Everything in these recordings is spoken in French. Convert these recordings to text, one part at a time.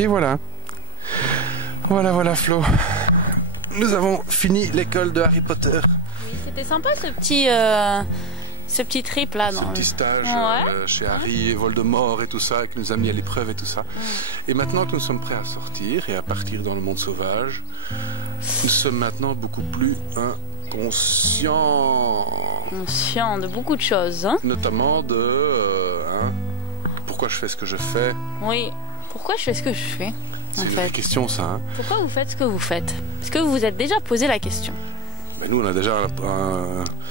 Et voilà. Voilà Flo. Nous avons fini l'école de Harry Potter. Oui, c'était sympa ce petit trip là. Ce petit stage chez Harry et Voldemort et tout ça, qui nous a mis à l'épreuve et tout ça. Et maintenant que nous sommes prêts à sortir et à partir dans le monde sauvage, nous sommes maintenant beaucoup plus inconscients. Conscient de beaucoup de choses. Hein. Notamment de pourquoi je fais ce que je fais. Oui, pourquoi je fais ce que je fais. C'est une vraie question ça. Hein. Pourquoi vous faites ce que vous faites? Est-ce que vous vous êtes déjà posé la question? Mais nous on a déjà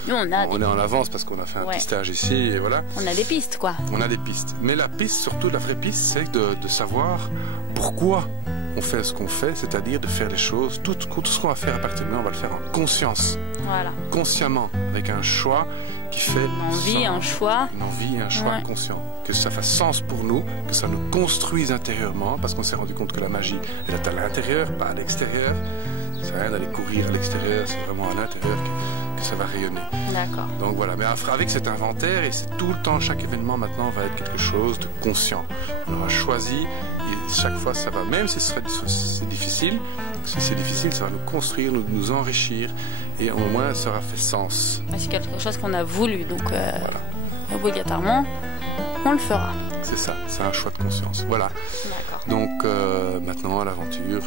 on est en avance parce qu'on a fait un petit stage ici et voilà. On a des pistes quoi. On a des pistes. Mais la piste, surtout la vraie piste, c'est de savoir pourquoi on fait ce qu'on fait, c'est-à-dire de faire les choses, tout ce qu'on va faire à partir de maintenant, on va le faire en conscience. Voilà. Consciemment, avec un choix qui fait une envie, un choix conscient. Que ça fasse sens pour nous, que ça nous construise intérieurement, parce qu'on s'est rendu compte que la magie, elle est à l'intérieur, pas à l'extérieur. Ça sert à rien d'aller courir à l'extérieur, c'est vraiment à l'intérieur que ça va rayonner. D'accord. Donc voilà, mais avec cet inventaire, et c'est tout le temps, chaque événement maintenant va être quelque chose de conscient. On aura choisi, et chaque fois ça va, même si c'est difficile, si c'est difficile, ça va nous construire, nous enrichir, et au moins ça aura fait sens. C'est quelque chose qu'on a voulu, donc obligatoirement, on le fera. C'est ça, c'est un choix de conscience. Voilà. D'accord. Donc maintenant, l'aventure,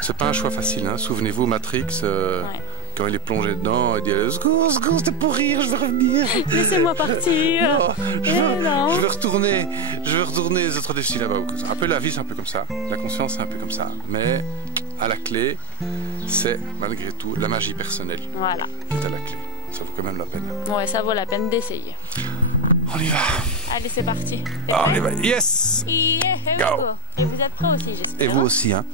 c'est pas un choix facile, hein. Souvenez-vous, Matrix, quand il est plongé dedans, il dit « Secours, c'était pour rire, je veux revenir. » Laissez-moi partir. Non, je veux retourner les autres défis là-bas. Un peu la vie, c'est un peu comme ça. La conscience, c'est un peu comme ça. Mais à la clé, c'est malgré tout la magie personnelle qui est à la clé. Ça vaut quand même la peine. Ouais, ça vaut la peine d'essayer. On y va. Allez, c'est parti. On y va. Yes. Go. Et vous êtes prêts aussi, j'espère. Et vous aussi, hein.